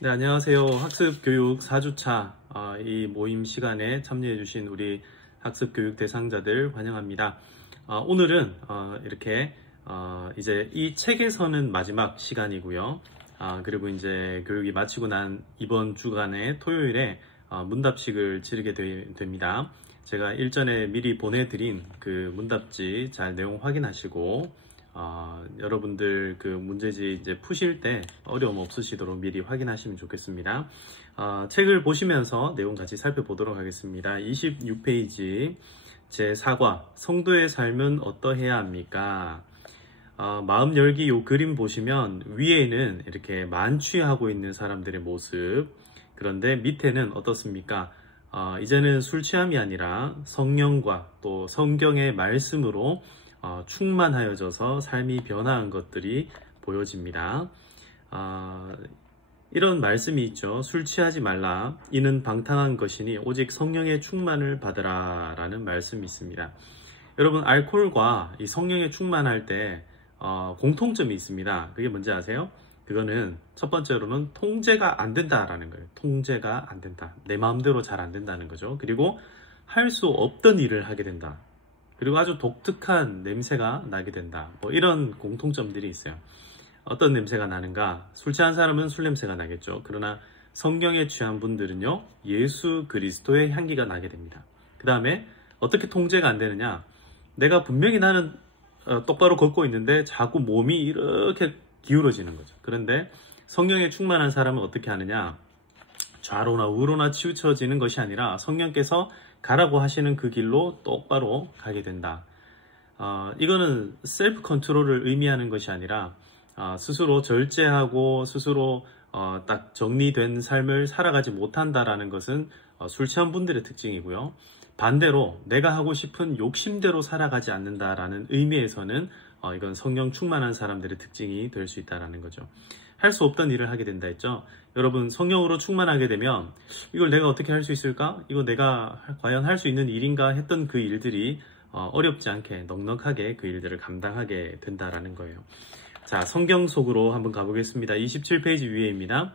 네, 안녕하세요. 학습교육 4주차 이 모임 시간에 참여해주신 우리 학습교육 대상자들 환영합니다. 오늘은 이렇게 이제 이 책에서는 마지막 시간이고요. 그리고 이제 교육이 마치고 난 이번 주간에 토요일에 문답식을 치르게 됩니다. 제가 일전에 미리 보내드린 그 문답지 잘 내용 확인하시고 여러분들 그 문제지 이제 푸실 때 어려움 없으시도록 미리 확인하시면 좋겠습니다. 책을 보시면서 내용 같이 살펴보도록 하겠습니다. 26페이지 제4과 성도의 삶은 어떠해야 합니까? 마음 열기 요 그림 보시면 위에는 이렇게 만취하고 있는 사람들의 모습, 그런데 밑에는 어떻습니까? 이제는 술 취함이 아니라 성령과 또 성경의 말씀으로 충만하여져서 삶이 변화한 것들이 보여집니다. 이런 말씀이 있죠. 술 취하지 말라. 이는 방탕한 것이니 오직 성령의 충만을 받으라 라는 말씀이 있습니다. 여러분, 알코올과 이 성령의 충만할 때 공통점이 있습니다. 그게 뭔지 아세요? 그거는 첫 번째로는 통제가 안 된다라는 거예요. 통제가 안 된다. 내 마음대로 잘 안 된다는 거죠. 그리고 할 수 없던 일을 하게 된다. 그리고 아주 독특한 냄새가 나게 된다. 뭐 이런 공통점들이 있어요. 어떤 냄새가 나는가? 술 취한 사람은 술 냄새가 나겠죠. 그러나 성경에 취한 분들은요, 예수 그리스도의 향기가 나게 됩니다. 그 다음에 어떻게 통제가 안 되느냐? 내가 분명히 나는 똑바로 걷고 있는데 자꾸 몸이 이렇게 기울어지는 거죠. 그런데 성령에 충만한 사람은 어떻게 하느냐? 좌로나 우로나 치우쳐지는 것이 아니라 성령께서 가라고 하시는 그 길로 똑바로 가게 된다. 이거는 셀프 컨트롤을 의미하는 것이 아니라 스스로 절제하고 스스로 딱 정리된 삶을 살아가지 못한다라는 것은 술 취한 분들의 특징이고요. 반대로 내가 하고 싶은 욕심대로 살아가지 않는다라는 의미에서는 이건 성령 충만한 사람들의 특징이 될 수 있다는 거죠. 할 수 없던 일을 하게 된다 했죠. 여러분, 성령으로 충만하게 되면 이걸 내가 어떻게 할 수 있을까? 이거 내가 과연 할 수 있는 일인가 했던 그 일들이 어렵지 않게 넉넉하게 그 일들을 감당하게 된다라는 거예요. 자, 성경 속으로 한번 가보겠습니다. 27페이지 위에입니다.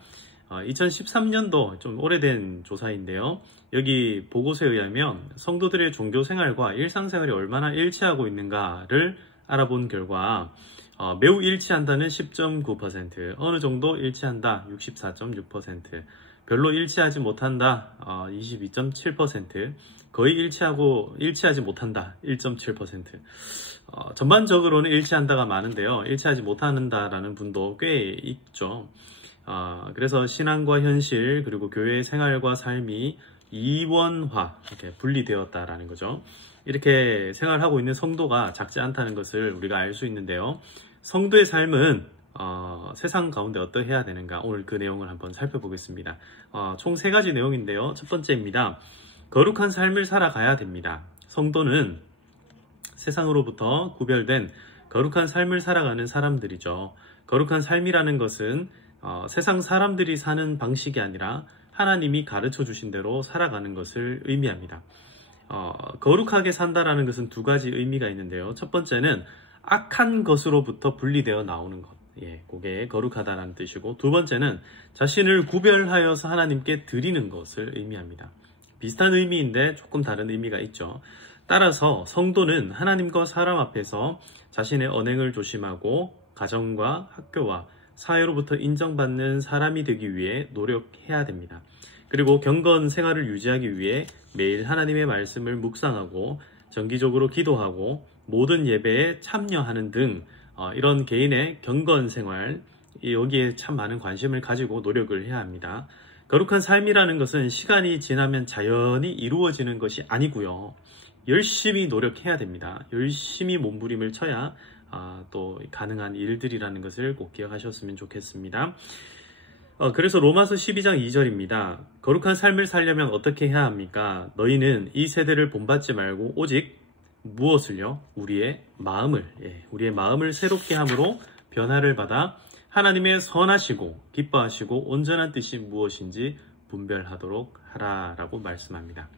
2013년도 좀 오래된 조사인데요. 여기 보고서에 의하면 성도들의 종교생활과 일상생활이 얼마나 일치하고 있는가를 알아본 결과 매우 일치한다는 10.9%, 어느 정도 일치한다 64.6%, 별로 일치하지 못한다 22.7%, 거의 일치하지 못한다 1.7%. 전반적으로는 일치한다가 많은데요. 일치하지 못한다라는 분도 꽤 있죠. 그래서 신앙과 현실 그리고 교회의 생활과 삶이 이원화, 이렇게 분리되었다라는 거죠. 이렇게 생활하고 있는 성도가 작지 않다는 것을 우리가 알 수 있는데요. 성도의 삶은 세상 가운데 어떠해야 되는가, 오늘 그 내용을 한번 살펴보겠습니다. 총 3가지 내용인데요. 첫 번째입니다. 거룩한 삶을 살아가야 됩니다. 성도는 세상으로부터 구별된 거룩한 삶을 살아가는 사람들이죠. 거룩한 삶이라는 것은 세상 사람들이 사는 방식이 아니라 하나님이 가르쳐 주신 대로 살아가는 것을 의미합니다. 거룩하게 산다라는 것은 2가지 의미가 있는데요. 첫 번째는 악한 것으로부터 분리되어 나오는 것, 그게 거룩하다라는 뜻이고, 2번째는 자신을 구별하여서 하나님께 드리는 것을 의미합니다. 비슷한 의미인데 조금 다른 의미가 있죠. 따라서 성도는 하나님과 사람 앞에서 자신의 언행을 조심하고 가정과 학교와 사회로부터 인정받는 사람이 되기 위해 노력해야 됩니다. 그리고 경건 생활을 유지하기 위해 매일 하나님의 말씀을 묵상하고 정기적으로 기도하고 모든 예배에 참여하는 등 이런 개인의 경건 생활, 여기에 참 많은 관심을 가지고 노력을 해야 합니다. 거룩한 삶이라는 것은 시간이 지나면 자연히 이루어지는 것이 아니고요. 열심히 노력해야 됩니다. 열심히 몸부림을 쳐야 또 가능한 일들이라는 것을 꼭 기억하셨으면 좋겠습니다. 그래서 로마서 12장 2절입니다. 거룩한 삶을 살려면 어떻게 해야 합니까? 너희는 이 세대를 본받지 말고 오직 무엇을요? 우리의 마음을 새롭게 함으로 변화를 받아 하나님의 선하시고 기뻐하시고 온전한 뜻이 무엇인지 분별하도록 하라라고 말씀합니다.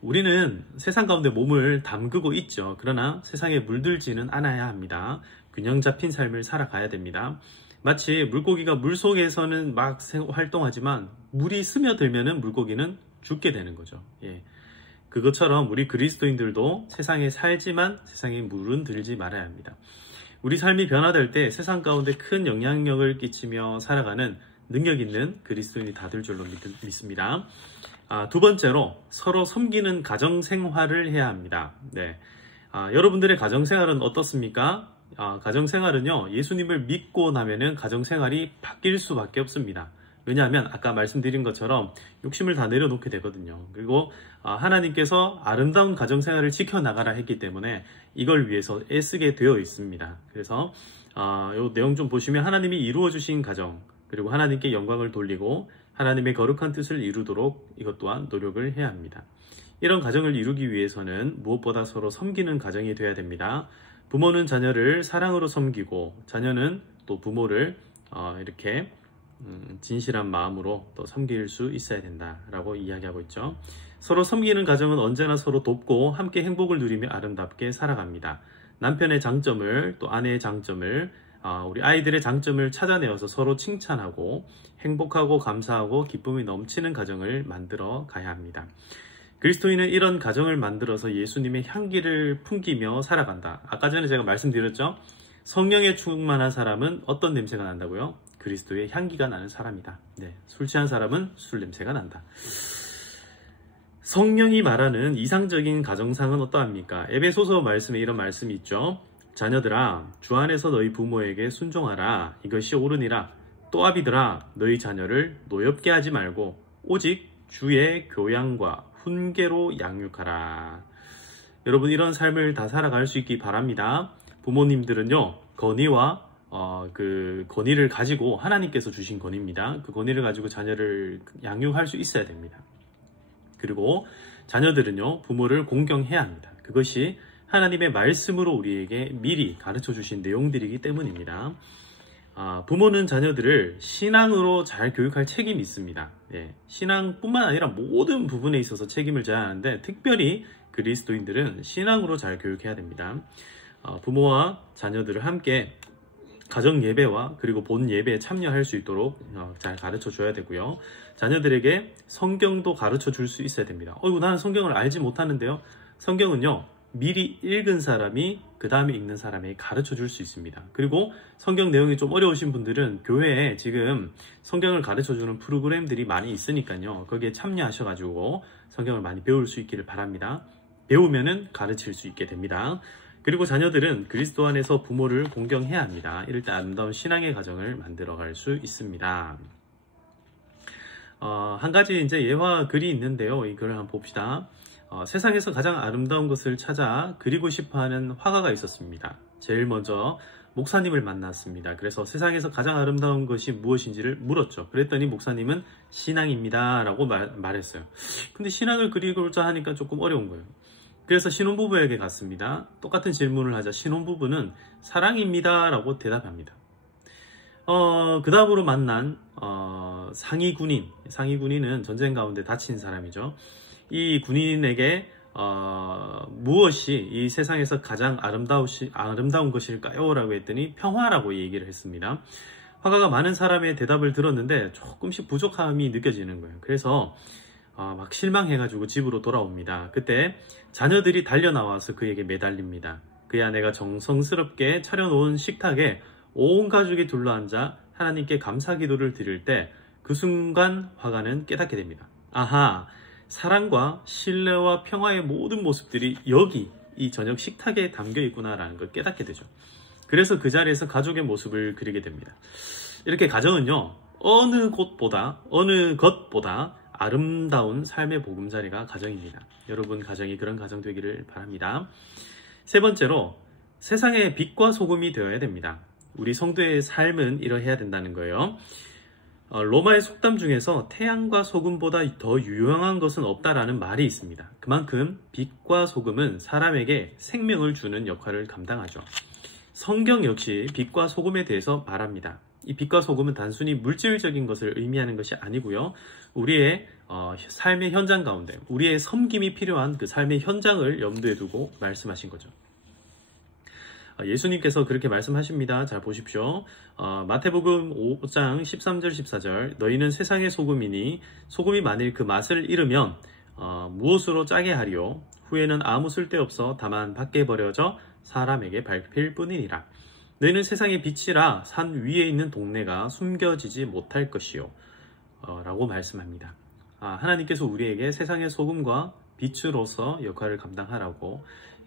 우리는 세상 가운데 몸을 담그고 있죠. 그러나 세상에 물들지는 않아야 합니다. 균형 잡힌 삶을 살아가야 됩니다. 마치 물고기가 물속에서는 막 활동하지만 물이 스며들면은 물고기는 죽게 되는 거죠. 예. 그것처럼 우리 그리스도인들도 세상에 살지만 세상에 물은 들지 말아야 합니다. 우리 삶이 변화될 때 세상 가운데 큰 영향력을 끼치며 살아가는 능력 있는 그리스도인이 다 될 줄로 믿습니다. 두 번째로 서로 섬기는 가정생활을 해야 합니다. 네. 여러분들의 가정생활은 어떻습니까? 가정생활은요, 예수님을 믿고 나면은 가정생활이 바뀔 수밖에 없습니다. 왜냐하면 아까 말씀드린 것처럼 욕심을 다 내려놓게 되거든요. 그리고 하나님께서 아름다운 가정생활을 지켜나가라 했기 때문에 이걸 위해서 애쓰게 되어 있습니다. 그래서 이 내용 좀 보시면 하나님이 이루어주신 가정, 그리고 하나님께 영광을 돌리고 하나님의 거룩한 뜻을 이루도록 이것 또한 노력을 해야 합니다. 이런 가정을 이루기 위해서는 무엇보다 서로 섬기는 가정이 되어야 됩니다. 부모는 자녀를 사랑으로 섬기고 자녀는 또 부모를 이렇게 진실한 마음으로 또 섬길 수 있어야 된다라고 이야기하고 있죠. 서로 섬기는 가정은 언제나 서로 돕고 함께 행복을 누리며 아름답게 살아갑니다. 남편의 장점을 또 아내의 장점을 우리 아이들의 장점을 찾아내어서 서로 칭찬하고 행복하고 감사하고 기쁨이 넘치는 가정을 만들어 가야 합니다. 그리스도인은 이런 가정을 만들어서 예수님의 향기를 풍기며 살아간다. 아까 전에 제가 말씀드렸죠. 성령에 충만한 사람은 어떤 냄새가 난다고요? 그리스도의 향기가 나는 사람이다. 네, 술 취한 사람은 술 냄새가 난다. 성령이 말하는 이상적인 가정상은 어떠합니까? 에베소서 말씀에 이런 말씀이 있죠. 자녀들아, 주 안에서 너희 부모에게 순종하라. 이것이 옳으니라. 또 아비들아, 너희 자녀를 노엽게 하지 말고 오직 주의 교양과 훈계로 양육하라. 여러분, 이런 삶을 다 살아갈 수 있기 바랍니다. 부모님들은요, 권위와 그 권위를 가지고 하나님께서 주신 권위입니다. 그 권위를 가지고 자녀를 양육할 수 있어야 됩니다. 그리고 자녀들은요, 부모를 공경해야 합니다. 그것이 하나님의 말씀으로 우리에게 미리 가르쳐 주신 내용들이기 때문입니다. 부모는 자녀들을 신앙으로 잘 교육할 책임이 있습니다. 네, 신앙뿐만 아니라 모든 부분에 있어서 책임을 져야 하는데 특별히 그리스도인들은 신앙으로 잘 교육해야 됩니다. 부모와 자녀들을 함께 가정 예배와 그리고 본 예배에 참여할 수 있도록 잘 가르쳐 줘야 되고요. 자녀들에게 성경도 가르쳐 줄 수 있어야 됩니다. 나는 성경을 알지 못하는데요. 성경은요, 미리 읽은 사람이 그 다음에 읽는 사람에게 가르쳐 줄 수 있습니다. 그리고 성경 내용이 좀 어려우신 분들은 교회에 지금 성경을 가르쳐 주는 프로그램들이 많이 있으니까요. 거기에 참여하셔가지고 성경을 많이 배울 수 있기를 바랍니다. 배우면은 가르칠 수 있게 됩니다. 그리고 자녀들은 그리스도 안에서 부모를 공경해야 합니다. 이럴 때 아름다운 신앙의 가정을 만들어갈 수 있습니다. 한 가지 이제 예화 글이 있는데요. 이 글을 한번 봅시다. 세상에서 가장 아름다운 것을 찾아 그리고 싶어하는 화가가 있었습니다. 제일 먼저 목사님을 만났습니다. 그래서 세상에서 가장 아름다운 것이 무엇인지를 물었죠. 그랬더니 목사님은 신앙입니다 라고 말했어요. 근데 신앙을 그리고자 하니까 조금 어려운 거예요. 그래서 신혼부부에게 갔습니다. 똑같은 질문을 하자 신혼부부는 사랑입니다 라고 대답합니다. 그 다음으로 만난 상위 군인은 전쟁 가운데 다친 사람이죠. 이 군인에게 무엇이 이 세상에서 가장 아름다운 것일까요? 라고 했더니 평화라고 얘기를 했습니다. 화가가 많은 사람의 대답을 들었는데 조금씩 부족함이 느껴지는 거예요. 그래서 막 실망해가지고 집으로 돌아옵니다. 그때 자녀들이 달려나와서 그에게 매달립니다. 그의 아내가 정성스럽게 차려놓은 식탁에 온 가족이 둘러앉아 하나님께 감사 기도를 드릴 때 그 순간 화가는 깨닫게 됩니다. 아하, 사랑과 신뢰와 평화의 모든 모습들이 여기 이 저녁 식탁에 담겨 있구나라는 걸 깨닫게 되죠. 그래서 그 자리에서 가족의 모습을 그리게 됩니다. 이렇게 가정은요, 어느 것보다 아름다운 삶의 보금자리가 가정입니다. 여러분 가정이 그런 가정 되기를 바랍니다. 세 번째로 세상의 빛과 소금이 되어야 됩니다. 우리 성도의 삶은 이러해야 된다는 거예요. 로마의 속담 중에서 태양과 소금보다 더 유용한 것은 없다라는 말이 있습니다. 그만큼 빛과 소금은 사람에게 생명을 주는 역할을 감당하죠. 성경 역시 빛과 소금에 대해서 말합니다. 이 빛과 소금은 단순히 물질적인 것을 의미하는 것이 아니고요. 우리의 삶의 현장 가운데 우리의 섬김이 필요한 그 삶의 현장을 염두에 두고 말씀하신 거죠. 예수님께서 그렇게 말씀하십니다. 잘 보십시오. 마태복음 5장 13절 14절 너희는 세상의 소금이니 소금이 만일 그 맛을 잃으면 무엇으로 짜게 하리요? 후에는 아무 쓸데없어 다만 밖에 버려져 사람에게 밟힐 뿐이니라. 너희는 세상의 빛이라 산 위에 있는 동네가 숨겨지지 못할 것이요 라고 말씀합니다. 하나님께서 우리에게 세상의 소금과 빛으로서 역할을 감당하라고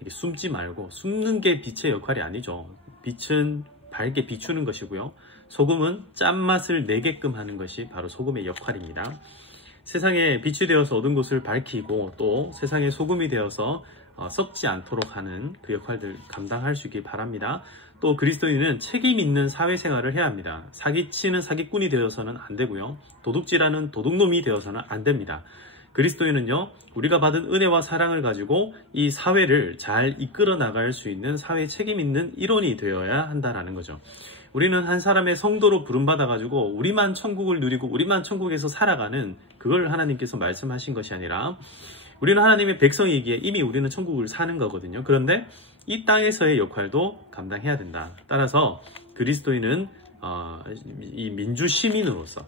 숨지 말고, 숨는 게 빛의 역할이 아니죠. 빛은 밝게 비추는 것이고요. 소금은 짠맛을 내게끔 하는 것이 바로 소금의 역할입니다. 세상에 빛이 되어서 어두운 곳을 밝히고 또 세상의 소금이 되어서 썩지 않도록 하는 그 역할들 감당할 수 있길 바랍니다. 또 그리스도인은 책임 있는 사회생활을 해야 합니다. 사기치는 사기꾼이 되어서는 안 되고요. 도둑질하는 도둑놈이 되어서는 안 됩니다. 그리스도인은요, 우리가 받은 은혜와 사랑을 가지고 이 사회를 잘 이끌어 나갈 수 있는 사회 책임 있는 일원이 되어야 한다는 거죠. 우리는 한 사람의 성도로 부름받아가지고 우리만 천국을 누리고 우리만 천국에서 살아가는 그걸 하나님께서 말씀하신 것이 아니라 우리는 하나님의 백성이기에 이미 우리는 천국을 사는 거거든요. 그런데 이 땅에서의 역할도 감당해야 된다. 따라서 그리스도인은 이 민주 시민으로서,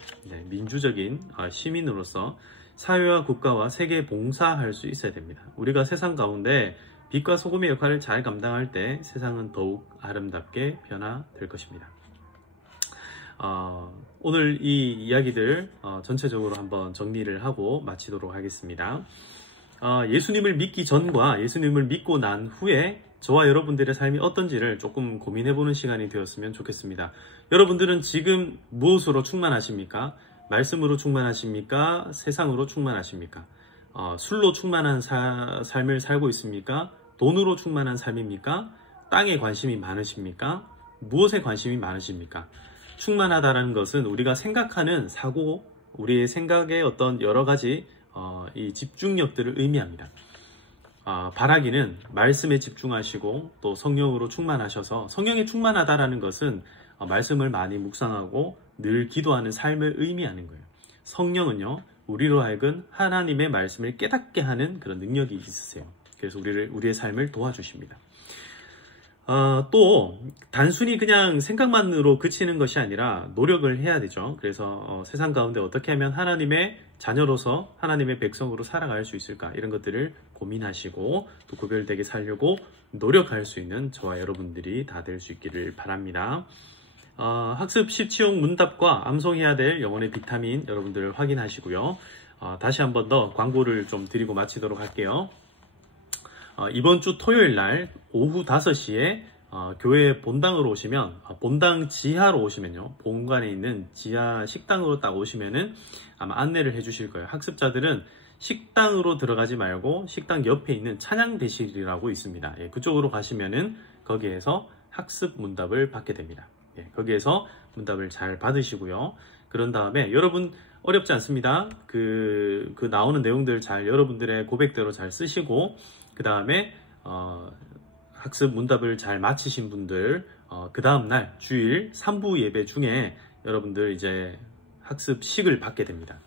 민주적인 시민으로서 사회와 국가와 세계에 봉사할 수 있어야 됩니다. 우리가 세상 가운데 빛과 소금의 역할을 잘 감당할 때 세상은 더욱 아름답게 변화될 것입니다. 오늘 이 이야기들 전체적으로 한번 정리를 하고 마치도록 하겠습니다. 예수님을 믿기 전과 예수님을 믿고 난 후에 저와 여러분들의 삶이 어떤지를 조금 고민해보는 시간이 되었으면 좋겠습니다. 여러분들은 지금 무엇으로 충만하십니까? 말씀으로 충만하십니까? 세상으로 충만하십니까? 술로 충만한 삶을 살고 있습니까? 돈으로 충만한 삶입니까? 땅에 관심이 많으십니까? 무엇에 관심이 많으십니까? 충만하다는 것은 우리가 생각하는 사고, 우리의 생각의 어떤 여러 가지 이 집중력들을 의미합니다. 바라기는 말씀에 집중하시고 또 성령으로 충만하셔서, 성령에 충만하다라는 것은 말씀을 많이 묵상하고 늘 기도하는 삶을 의미하는 거예요. 성령은요, 우리로 하여금 하나님의 말씀을 깨닫게 하는 그런 능력이 있으세요. 그래서 우리의 삶을 도와주십니다. 또 단순히 그냥 생각만으로 그치는 것이 아니라 노력을 해야 되죠. 그래서 세상 가운데 어떻게 하면 하나님의 자녀로서 하나님의 백성으로 살아갈 수 있을까, 이런 것들을 고민하시고 또 구별되게 살려고 노력할 수 있는 저와 여러분들이 다 될 수 있기를 바랍니다. 학습 십치용 문답과 암송해야 될 영혼의 비타민 여러분들 확인하시고요. 다시 한 번 더 광고를 좀 드리고 마치도록 할게요. 이번 주 토요일 날 오후 5시에 교회 본당으로 오시면, 본당 지하로 오시면요, 본관에 있는 지하 식당으로 딱 오시면은 아마 안내를 해주실 거예요. 학습자들은 식당으로 들어가지 말고 식당 옆에 있는 찬양대실이라고 있습니다. 그쪽으로 가시면은 거기에서 학습 문답을 받게 됩니다. 거기에서 문답을 잘 받으시고요. 그런 다음에 여러분 어렵지 않습니다. 그 나오는 내용들 잘 여러분들의 고백대로 잘 쓰시고, 그 다음에 학습 문답을 잘 마치신 분들 그 다음날 주일 3부 예배 중에 여러분들 이제 학습식을 받게 됩니다.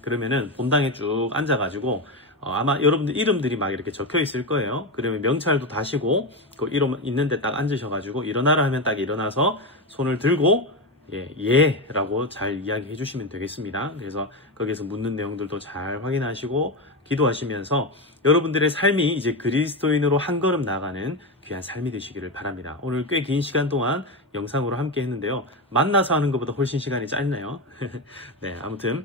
그러면은 본당에 쭉 앉아가지고 아마 여러분들 이름들이 막 이렇게 적혀 있을 거예요. 그러면 명찰도 다시고 그 이름 있는데 딱 앉으셔가지고 일어나라 하면 딱 일어나서 손을 들고 예 라고 잘 이야기해 주시면 되겠습니다. 그래서 거기에서 묻는 내용들도 잘 확인하시고 기도하시면서 여러분들의 삶이 이제 그리스도인으로 한 걸음 나아가는 귀한 삶이 되시기를 바랍니다. 오늘 꽤 긴 시간 동안 영상으로 함께 했는데요, 만나서 하는 것보다 훨씬 시간이 짧네요. 네, 아무튼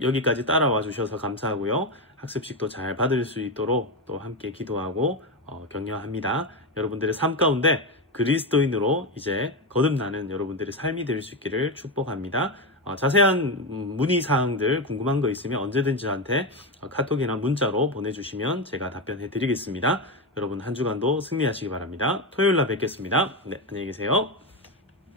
여기까지 따라와 주셔서 감사하고요. 학습식도 잘 받을 수 있도록 또 함께 기도하고 격려합니다. 여러분들의 삶 가운데 그리스도인으로 이제 거듭나는 여러분들의 삶이 될 수 있기를 축복합니다. 자세한 문의사항들 궁금한 거 있으면 언제든지 저한테 카톡이나 문자로 보내주시면 제가 답변해 드리겠습니다. 여러분 한 주간도 승리하시기 바랍니다. 토요일 날 뵙겠습니다. 네, 안녕히 계세요.